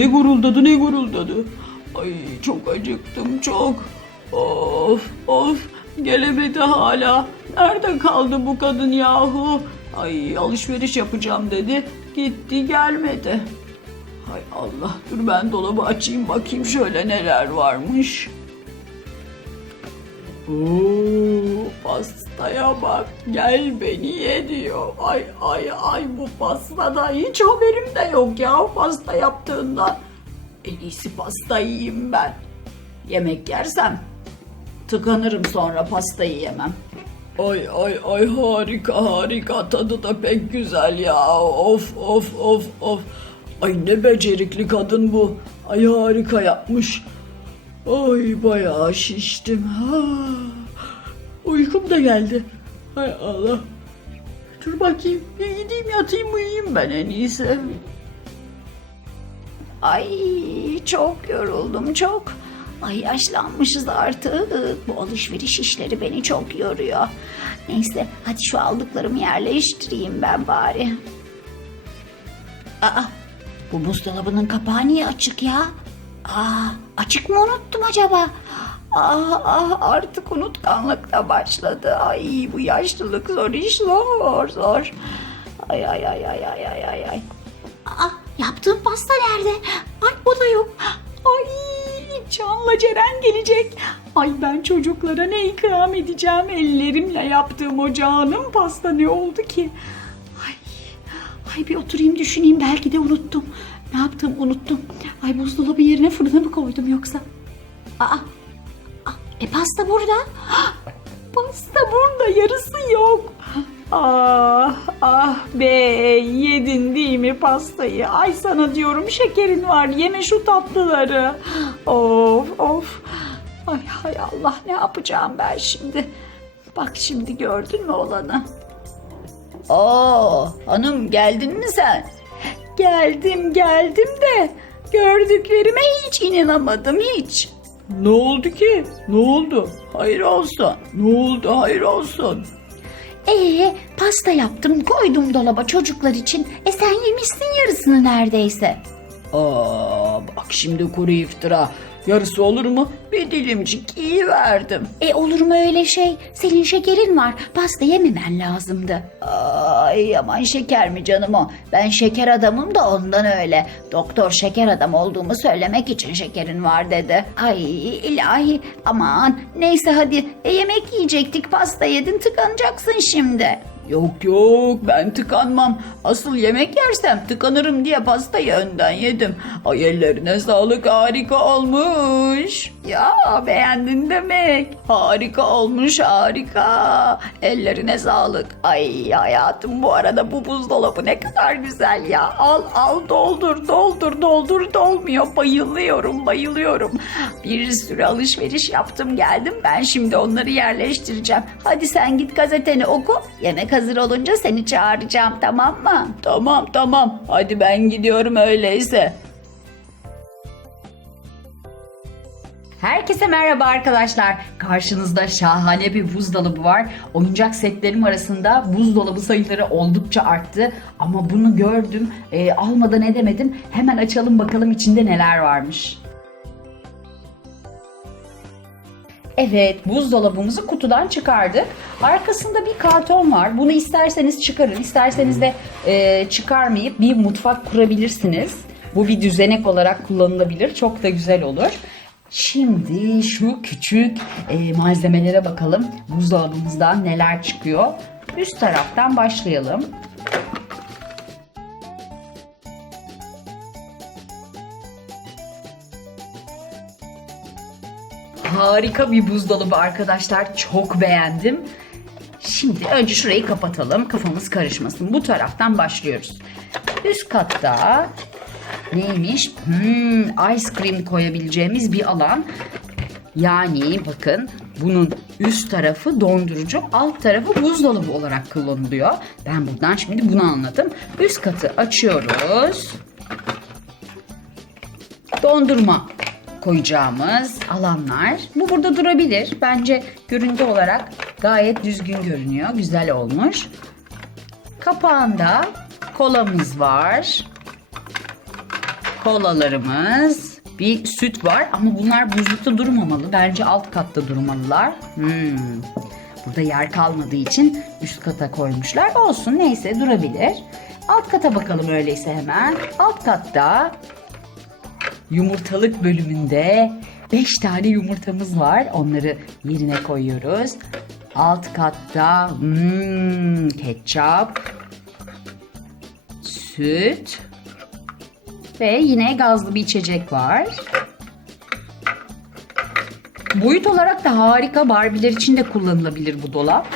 guruldadı ne guruldadı. Ay çok acıktım çok. Of of gelemedi hala. Nerede kaldı bu kadın yahu? Ay alışveriş yapacağım dedi. Gitti gelmedi. Hay Allah dur ben dolabı açayım bakayım şöyle neler varmış. Oo, pastaya bak gel beni ye diyor. Ay ay ay bu pastada hiç haberim de yok ya pasta yaptığından. En iyisi pasta yiyeyim ben. Yemek yersem tıkanırım sonra pastayı yemem. Ay ay ay harika harika tadı da pek güzel ya of of of of. Ay ne becerikli kadın bu. Ay harika yapmış. Ay bayağı şiştim. Ha. Uykum da geldi. Hay Allah. Dur bakayım. Bir gideyim yatayım uyuyayım ben en iyisi. Ay çok yoruldum çok. Ay yaşlanmışız artık. Bu alışveriş işleri beni çok yoruyor. Neyse hadi şu aldıklarımı yerleştireyim ben bari. Aa bu buzdolabının kapağı niye açık ya? Aa açık mı unuttum acaba? Ah, ah artık unutkanlık da başladı. Ay bu yaşlılık zor iş zor zor. Ay ay ay ay ay ay ay ay. Aa, yaptığım pasta nerede? Ay o da yok. Ay Can'la Ceren gelecek. Ay ben çocuklara ne ikram edeceğim ellerimle yaptığım o canım pasta ne oldu ki? Ay, ay bir oturayım düşüneyim belki de unuttum. Ne yaptım unuttum. Ay buzdolabı yerine fırına mı koydum yoksa? Aa, aa, e pasta burada. Pasta burada yarısı yok. Ah ah be yedin değil mi pastayı? Ay sana diyorum şekerin var yeme şu tatlıları. Of of. Ay hay Allah ne yapacağım ben şimdi? Bak şimdi gördün mü olanı? Oo hanım geldin mi sen? Geldim geldim de gördüklerime hiç inanamadım hiç. Ne oldu ki? Ne oldu? Hayır olsun. Ne oldu? Hayır olsun. Ee, pasta yaptım koydum dolaba çocuklar için. E sen yemişsin yarısını neredeyse. Aa, bak şimdi kuru iftira. Yarısı olur mu? Bir dilimcik iyi verdim. E olur mu öyle şey? Senin şekerin var. Pasta yememen lazımdı. Ay aman şeker mi canım o? Ben şeker adamım da ondan öyle. Doktor şeker adam olduğumu söylemek için şekerin var dedi. Ay ilahi aman. Neyse hadi e, yemek yiyecektik pasta yedin tıkanacaksın şimdi. Yok yok ben tıkanmam. Asıl yemek yersem tıkanırım diye pastayı önden yedim. Ay ellerine sağlık harika olmuş. Ya beğendin demek. Harika olmuş harika. Ellerine sağlık. Ay hayatım bu arada bu buzdolabı ne kadar güzel ya. Al al doldur doldur doldur dolmuyor. Bayılıyorum bayılıyorum. Bir sürü alışveriş yaptım geldim. Ben şimdi onları yerleştireceğim. Hadi sen git gazeteni oku. Yemek hazır olunca seni çağıracağım tamam mı? Tamam tamam. Hadi ben gidiyorum öyleyse. Herkese merhaba arkadaşlar. Karşınızda şahane bir buzdolabı var. Oyuncak setlerim arasında buzdolabı sayıları oldukça arttı. Ama bunu gördüm, e, almadan edemedim. Hemen açalım bakalım içinde neler varmış. Evet, buzdolabımızı kutudan çıkardık. Arkasında bir karton var. Bunu isterseniz çıkarın, isterseniz de e, çıkarmayıp bir mutfak kurabilirsiniz. Bu bir düzenek olarak kullanılabilir. Çok da güzel olur. Şimdi şu küçük e, malzemelere bakalım. Buzdolabımızdan neler çıkıyor. Üst taraftan başlayalım. Harika bir buzdolabı arkadaşlar. Çok beğendim. Şimdi önce şurayı kapatalım. Kafamız karışmasın. Bu taraftan başlıyoruz. Üst katta neymiş? Hmm, ice cream koyabileceğimiz bir alan. Yani bakın bunun üst tarafı dondurucu, alt tarafı buzdolabı olarak kullanılıyor. Ben buradan şimdi bunu anladım. Üst katı açıyoruz. Dondurma koyacağımız alanlar. Bu burada durabilir. Bence görüntü olarak gayet düzgün görünüyor. Güzel olmuş. Kapağında kolamız var. Kolalarımız, bir süt var ama bunlar buzlukta durmamalı. Bence alt katta durmalılar. Hmm. Burada yer kalmadığı için üst kata koymuşlar. Olsun neyse durabilir. Alt kata bakalım öyleyse hemen. Alt katta yumurtalık bölümünde 5 tane yumurtamız var. Onları yerine koyuyoruz. Alt katta hmm, ketçap, süt ve yine gazlı bir içecek var. Boyut olarak da harika. Barbiler için de kullanılabilir bu dolap.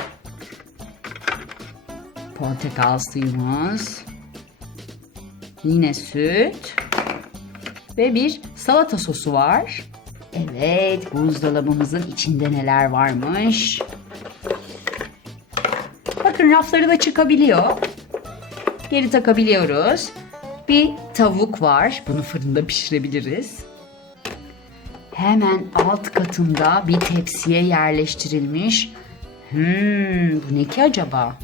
Portakal suyumuz. Yine süt. Ve bir salata sosu var. Evet, buzdolabımızın içinde neler varmış. Bakın rafları da çıkabiliyor. Geri takabiliyoruz. Bir tavuk var. Bunu fırında pişirebiliriz. Hemen alt katında bir tepsiye yerleştirilmiş. Hmm, bu ne ki acaba?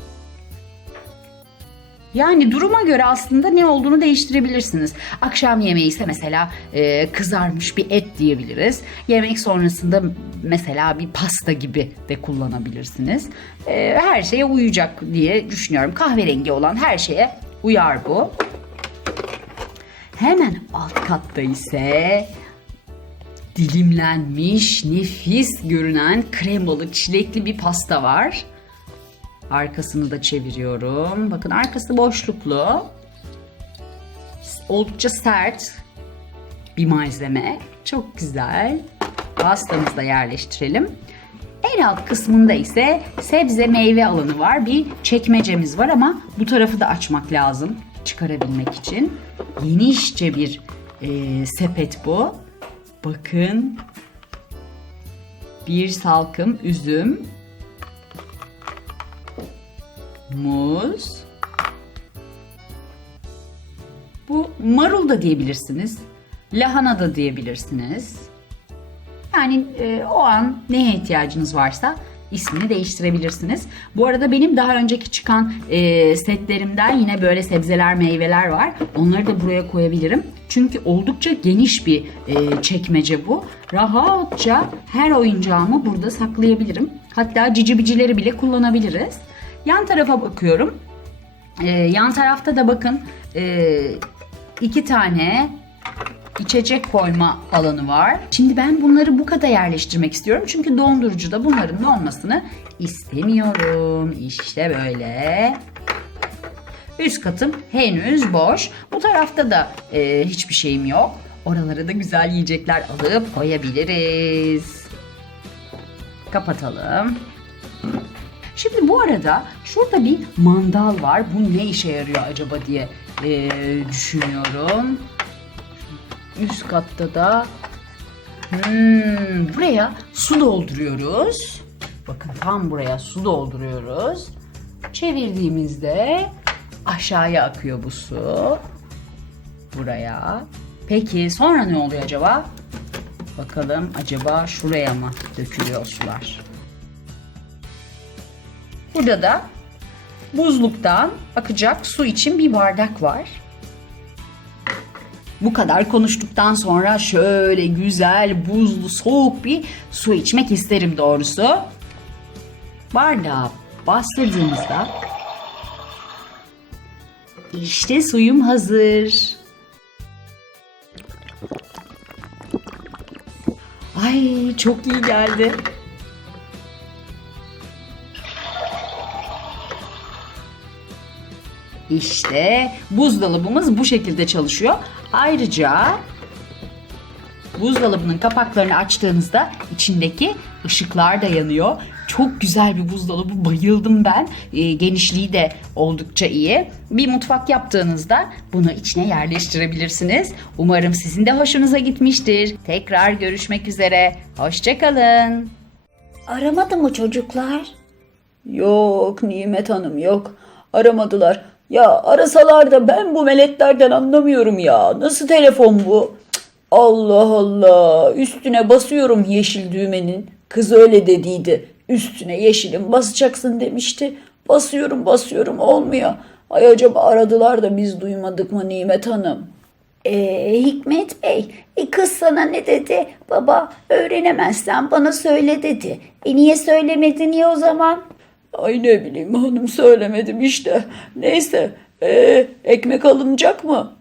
Yani duruma göre aslında ne olduğunu değiştirebilirsiniz. Akşam yemeği ise mesela e, kızarmış bir et diyebiliriz. Yemek sonrasında mesela bir pasta gibi de kullanabilirsiniz. E, her şeye uyacak diye düşünüyorum. Kahverengi olan her şeye uyar bu. Hemen alt katta ise dilimlenmiş, nefis görünen kremalı çilekli bir pasta var. Arkasını da çeviriyorum. Bakın arkası boşluklu. Oldukça sert bir malzeme. Çok güzel. Pastamızı da yerleştirelim. En alt kısmında ise sebze meyve alanı var. Bir çekmecemiz var ama bu tarafı da açmak lazım çıkarabilmek için. Genişçe bir e, sepet bu. Bakın. Bir salkım üzüm, muz. Bu marul da diyebilirsiniz. Lahana da diyebilirsiniz. Yani e, o an neye ihtiyacınız varsa ismini değiştirebilirsiniz. Bu arada benim daha önceki çıkan e, setlerimden yine böyle sebzeler, meyveler var. Onları da buraya koyabilirim. Çünkü oldukça geniş bir e, çekmece bu. Rahatça her oyuncağımı burada saklayabilirim. Hatta cicibicileri bile kullanabiliriz. Yan tarafa bakıyorum. Ee, yan tarafta da bakın e, iki tane içecek koyma alanı var. Şimdi ben bunları bu kadar yerleştirmek istiyorum. Çünkü dondurucuda bunların olmasını istemiyorum. İşte böyle. Üst katım henüz boş. Bu tarafta da e, hiçbir şeyim yok. Oralara da güzel yiyecekler alıp koyabiliriz. Kapatalım. Şimdi bu arada şurada bir mandal var. Bu ne işe yarıyor acaba diye e, düşünüyorum. Üst katta da hmm, buraya su dolduruyoruz. Bakın tam buraya su dolduruyoruz. Çevirdiğimizde aşağıya akıyor bu su. Buraya. Peki sonra ne oluyor acaba? Bakalım acaba şuraya mı dökülüyor sular? Burada da buzluktan akacak su için bir bardak var. Bu kadar konuştuktan sonra şöyle güzel, buzlu, soğuk bir su içmek isterim doğrusu. Bardağa bastırdığımızda işte suyum hazır. Ay çok iyi geldi. İşte buzdolabımız bu şekilde çalışıyor. Ayrıca buzdolabının kapaklarını açtığınızda içindeki ışıklar da yanıyor. Çok güzel bir buzdolabı. Bayıldım ben. Ee, genişliği de oldukça iyi. Bir mutfak yaptığınızda bunu içine yerleştirebilirsiniz. Umarım sizin de hoşunuza gitmiştir. Tekrar görüşmek üzere. Hoşçakalın. Aramadı mı çocuklar? Yok Nimet Hanım yok. Aramadılar. Ya arasalar da ben bu meletlerden anlamıyorum ya. Nasıl telefon bu? Allah Allah. Üstüne basıyorum yeşil düğmenin. Kız öyle dediydi. Üstüne yeşilin basacaksın demişti. Basıyorum basıyorum olmuyor. Ay acaba aradılar da biz duymadık mı Nimet Hanım? Ee, Hikmet Bey, e, kız sana ne dedi? Baba öğrenemezsen bana söyle dedi. E niye söylemedi niye o zaman? Ay ne bileyim hanım söylemedim işte. Neyse ee, ekmek alınacak mı?